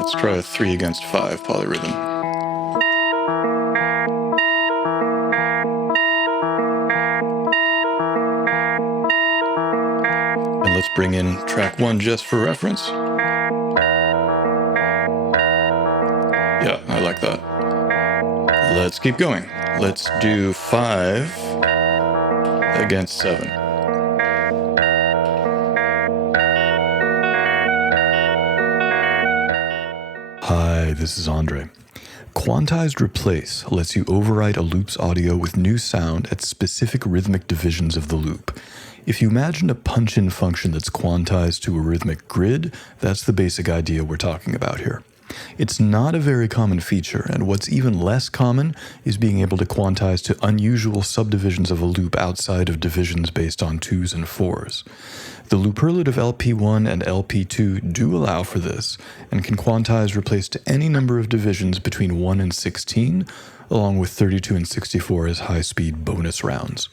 Let's try a 3 against 5 polyrhythm. And let's bring in track 1 just for reference. Yeah, I like that. Let's keep going. Let's do 5 against 7. Hi, this is Andre. Quantized Replace lets you overwrite a loop's audio with new sound at specific rhythmic divisions of the loop. If you imagine a punch-in function that's quantized to a rhythmic grid, that's the basic idea we're talking about here. It's not a very common feature, and what's even less common is being able to quantize to unusual subdivisions of a loop outside of divisions based on 2s and 4s. The Looperlative LP1 and LP2 do allow for this, and can quantize replace to any number of divisions between 1 and 16, along with 32 and 64 as high-speed bonus rounds.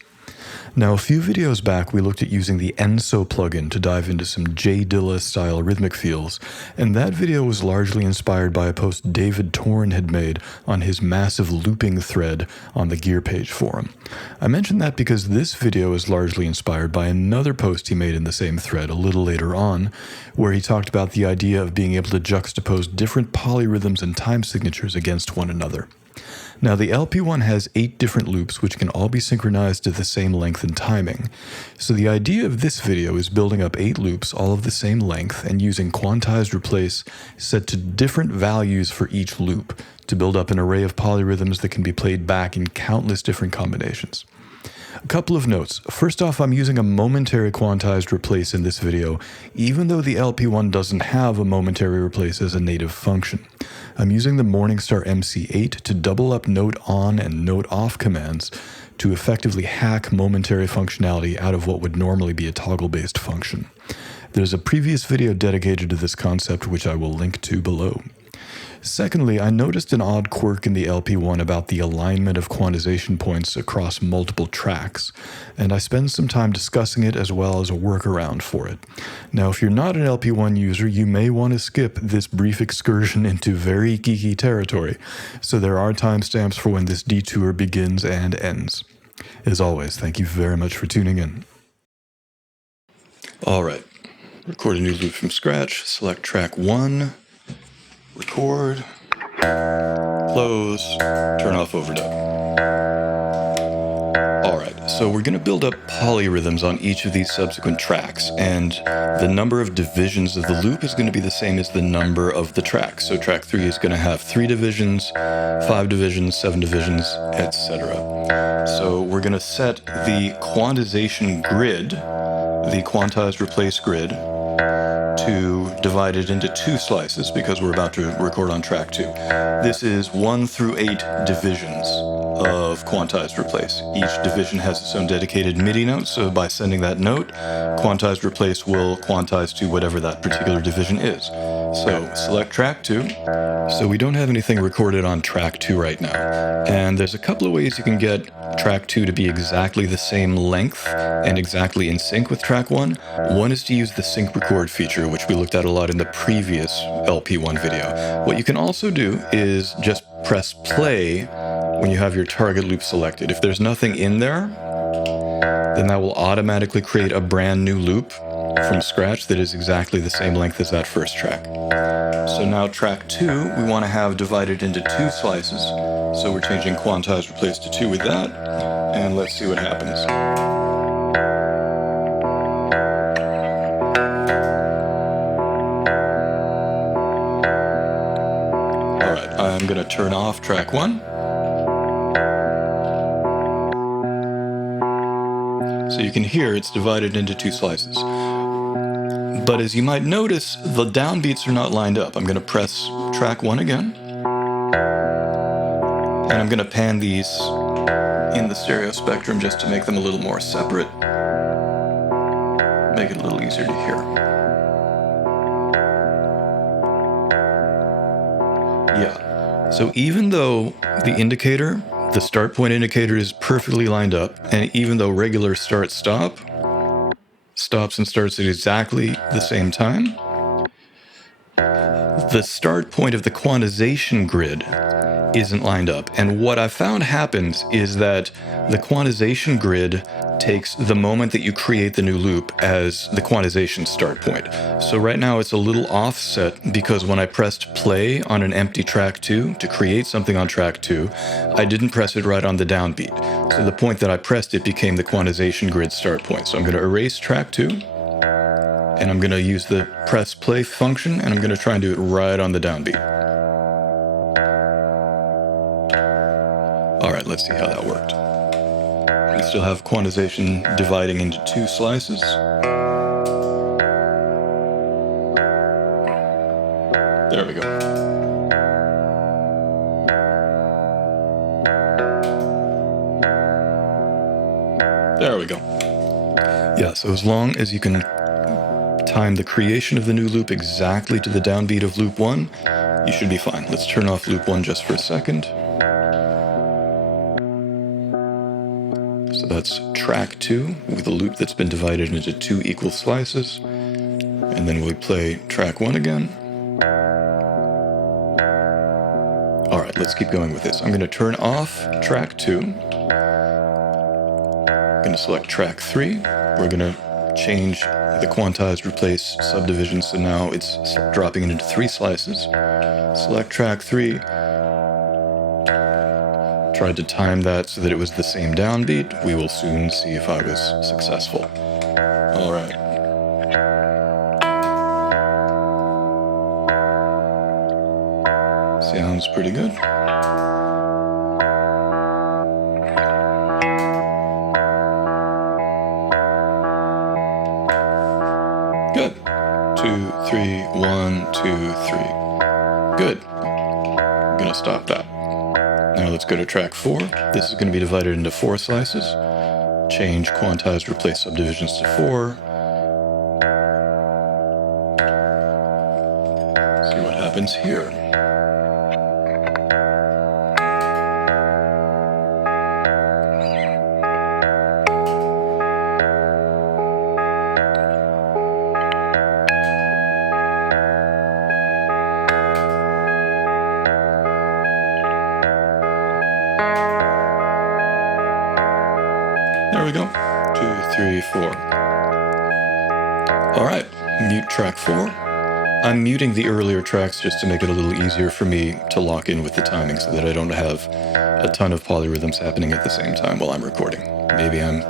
Now, a few videos back, we looked at using the ENSO plugin to dive into some J Dilla-style rhythmic feels, and that video was largely inspired by a post David Torn had made on his massive looping thread on the Gear Page forum. I mention that because this video is largely inspired by another post he made in the same thread a little later on, where he talked about the idea of being able to juxtapose different polyrhythms and time signatures against one another. Now, the LP1 has 8 different loops which can all be synchronized to the same length and timing. So the idea of this video is building up 8 loops, all of the same length, and using quantized replace set to different values for each loop to build up an array of polyrhythms that can be played back in countless different combinations. A couple of notes. First off, I'm using a momentary quantized replace in this video, even though the LP1 doesn't have a momentary replace as a native function. I'm using the Morningstar MC8 to double up note on and note off commands to effectively hack momentary functionality out of what would normally be a toggle-based function. There's a previous video dedicated to this concept which I will link to below. Secondly, I noticed an odd quirk in the LP1 about the alignment of quantization points across multiple tracks, and I spent some time discussing it as well as a workaround for it. Now, if you're not an LP1 user, you may want to skip this brief excursion into very geeky territory, so there are timestamps for when this detour begins and ends. As always, thank you very much for tuning in. All right, record a new loop from scratch, select track 1, record, close, turn off overdub. Alright, so we're going to build up polyrhythms on each of these subsequent tracks, and the number of divisions of the loop is going to be the same as the number of the tracks. So track 3 is going to have 3 divisions, 5 divisions, 7 divisions, etc. So we're going to set the quantization grid, the quantized replace grid, to divide it into 2 slices because we're about to record on track 2. This is 1 through 8 divisions of quantized replace. Each division has its own dedicated MIDI note, so by sending that note, quantized replace will quantize to whatever that particular division is. So select track 2. So we don't have anything recorded on track 2 right now. And there's a couple of ways you can get track 2 to be exactly the same length and exactly in sync with track 1. One is to use the sync record feature, which we looked at a lot in the previous LP1 video. What you can also do is just press play when you have your target loop selected. If there's nothing in there, then that will automatically create a brand new loop from scratch that is exactly the same length as that first track. So now track 2 we want to have divided into 2 slices. So we're changing quantized replace to 2 with that, and let's see what happens. Alright, I'm going to turn off track 1. So you can hear it's divided into 2 slices. But as you might notice, the downbeats are not lined up. I'm going to press track 1 again. And I'm going to pan these in the stereo spectrum just to make them a little more separate. Make it a little easier to hear. Yeah. So even though the indicator, the start point indicator, is perfectly lined up, and even though regular start-stop stops and starts at exactly the same time, the start point of the quantization grid isn't lined up. And what I found happens is that the quantization grid takes the moment that you create the new loop as the quantization start point. So right now it's a little offset because when I pressed play on an empty track 2 to create something on track 2, I didn't press it right on the downbeat. So the point that I pressed it became the quantization grid start point. So I'm going to erase track 2, and I'm going to use the press play function, and I'm going to try and do it right on the downbeat. All right, let's see how that worked. We still have quantization dividing into 2 slices. There we go. There we go. Yeah, so as long as you can time the creation of the new loop exactly to the downbeat of loop 1, you should be fine. Let's turn off loop 1 just for a second. So that's track 2 with a loop that's been divided into 2 equal slices. And then we play track 1 again. All right, let's keep going with this. I'm going to turn off track 2. I'm going to select track 3. We're going to change the quantized replace subdivision, so now it's dropping it into 3 slices. Select track 3. Tried to time that so that it was the same downbeat. We will soon see if I was successful. All right. Sounds pretty good. Good. 2, 3, 1, 2, 3. Good. I'm gonna stop that. Now let's go to track 4. This is going to be divided into 4 slices. Change quantized replace subdivisions to 4. See what happens here. There we go. 2, 3, 4. All right, mute track 4. I'm muting the earlier tracks just to make it a little easier for me to lock in with the timing so that I don't have a ton of polyrhythms happening at the same time while I'm recording. Maybe I'm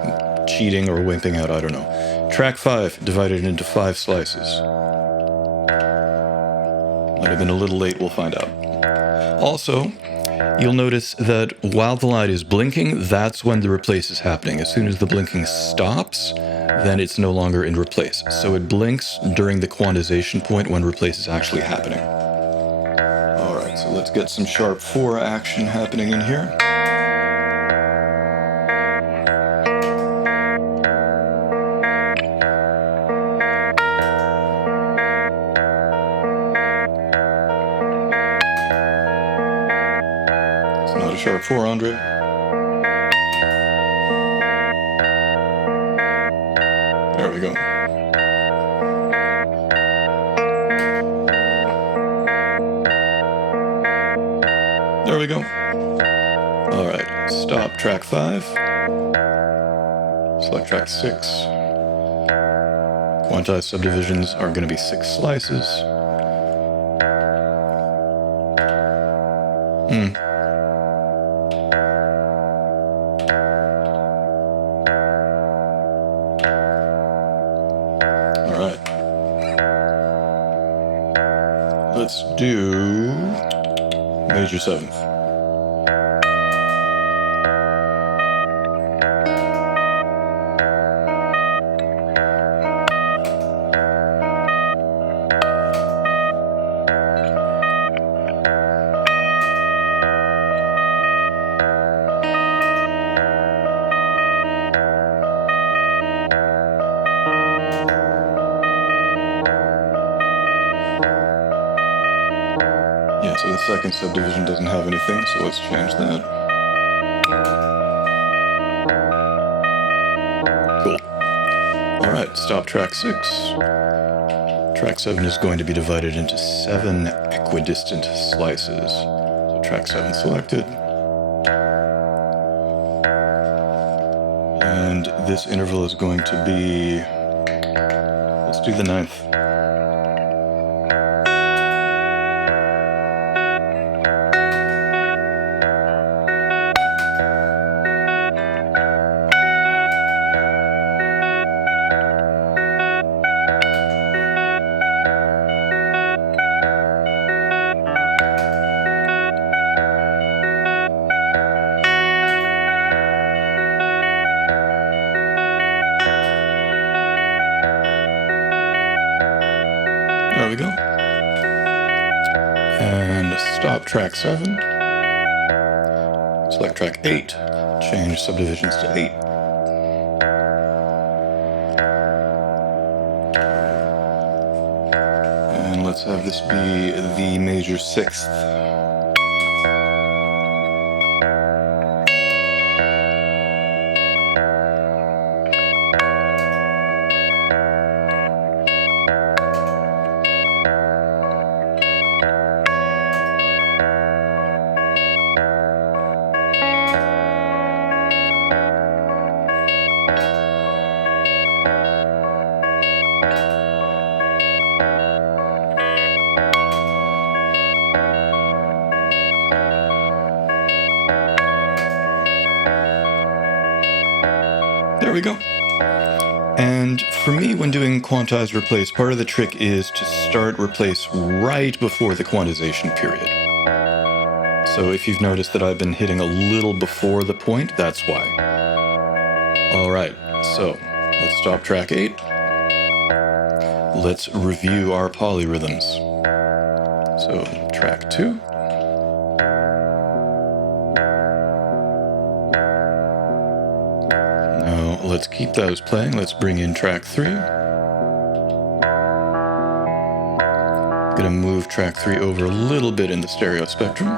cheating or wimping out, I don't know. Track 5, divided into 5 slices. Might have been a little late, we'll find out. Also, you'll notice that while the light is blinking, that's when the replace is happening. As soon as the blinking stops, then it's no longer in replace. So it blinks during the quantization point when replace is actually happening. All right, so let's get some sharp 4 action happening in here. It's not a sharp 4, Andre. There we go. There we go. All right, stop track 5. Select track 6. Quantized subdivisions are going to be 6 slices. All right. Let's do major 7th. Yeah, so the second subdivision doesn't have anything, so let's change that. Cool. All right, stop track 6. Track 7 is going to be divided into 7 equidistant slices. So track 7 selected. And this interval is going to be, let's do the 9th. There we go. And stop track 7. Select track 8. Change subdivisions to 8. And let's have this be the major 6th. There we go. And for me, when doing quantized replace, part of the trick is to start replace right before the quantization period. So if you've noticed that I've been hitting a little before the point, that's why. All right, so let's stop track 8. Let's review our polyrhythms. So track 2. Now let's keep those playing. Let's bring in track 3. Gonna move track 3 over a little bit in the stereo spectrum.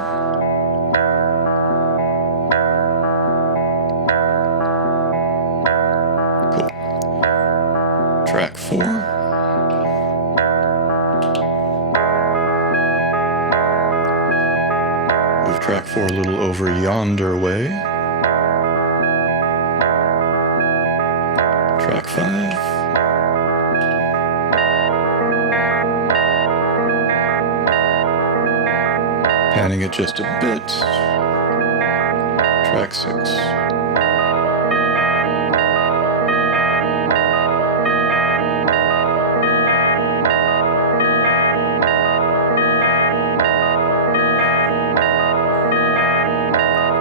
Cool. Track 4. Move track 4 a little over yonder way. Track 5. Panning it just a bit. Track 6.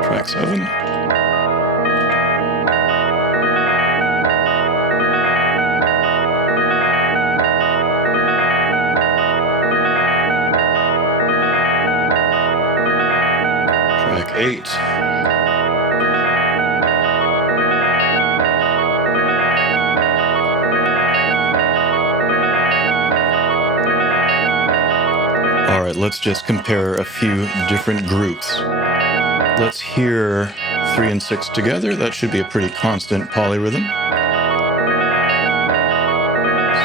Track 7. Track 8. All right, let's just compare a few different groups. Let's hear 3 and 6 together. That should be a pretty constant polyrhythm.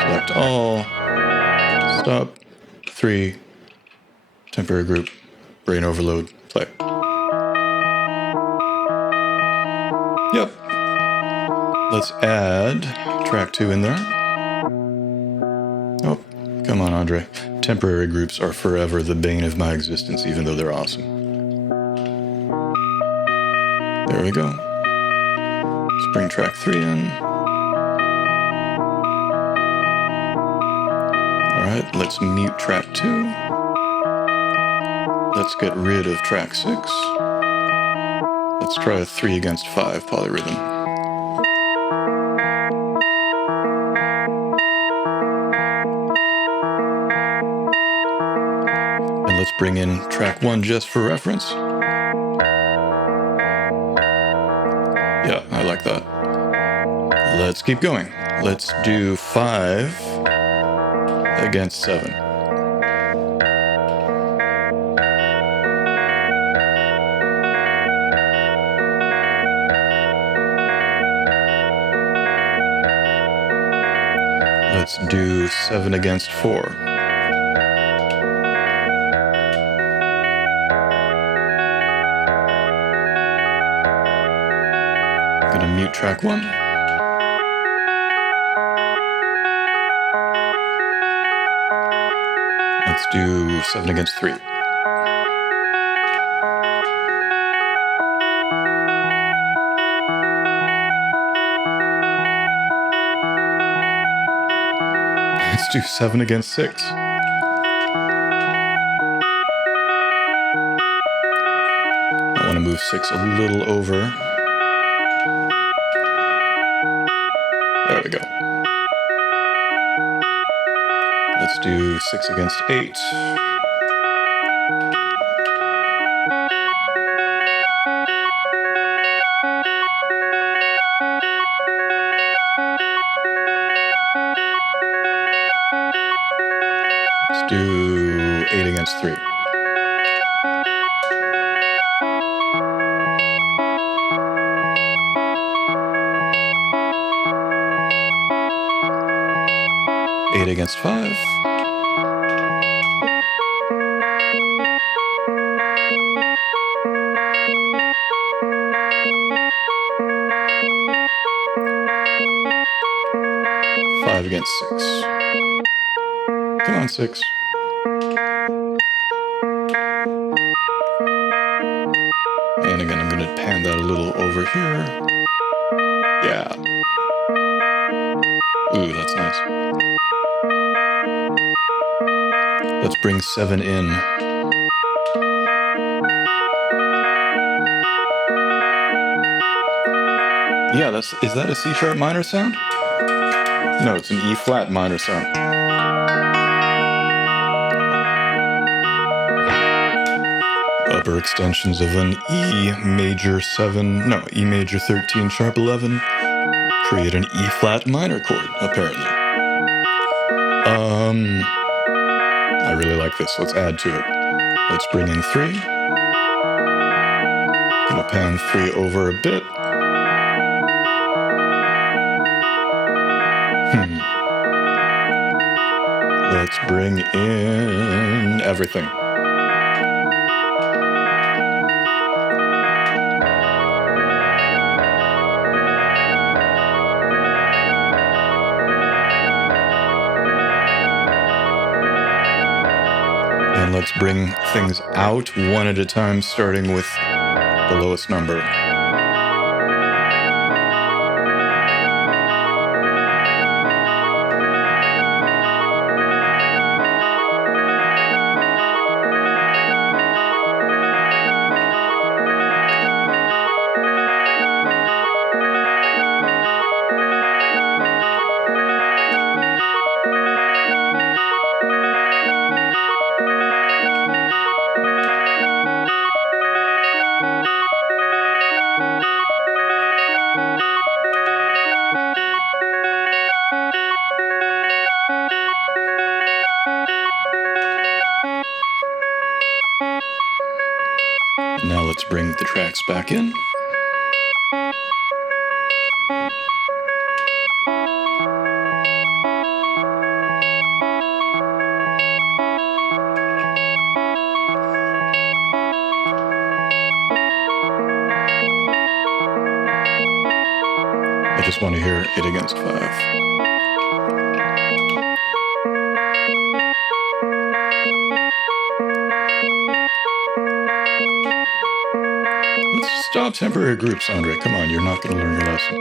Select all. Stop. 3. Temporary group. Brain overload. Play. Yep. Let's add track 2 in there. Oh, come on, Andre. Temporary groups are forever the bane of my existence, even though they're awesome. There we go. Let's bring track 3 in. All right, let's mute track 2. Let's get rid of track 6. Let's try a 3 against 5 polyrhythm. And let's bring in track 1 just for reference. Yeah, I like that. Let's keep going. Let's do 5 against 7. Let's do 7 against 4. Gonna mute track 1. Let's do 7 against 3. Let's do 7 against 6. I want to move 6 a little over. There we go. Let's do 6 against 8. Let's do 8 against 3. Eight against 5. Five against 6. Come on, 6. And again, I'm going to pan that a little over here. Yeah. Ooh, that's nice. Let's bring 7 in. Yeah, is that a C sharp minor sound? No, it's an E flat minor sound. Upper extensions of an E major 7, no, E major 13 sharp 11 create an E flat minor chord, apparently. I really like this. Let's add to it. Let's bring in 3. Gonna pan 3 over a bit. Let's bring in everything. And let's bring things out one at a time, starting with the lowest number. Now let's bring the tracks back in. I just want to hear 8 against 5. Let's stop temporary groups, Andre. Come on, you're not going to learn your lesson.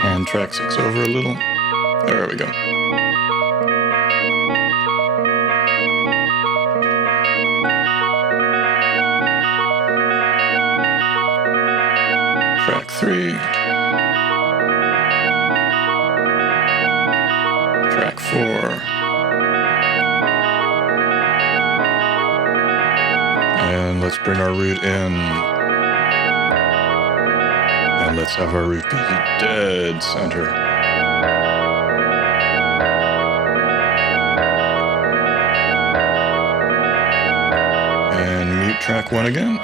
Pan track 6 over a little. There we go. Track 3. Track 4. And let's bring our root in. And let's have our root be dead center. And mute track 1 again.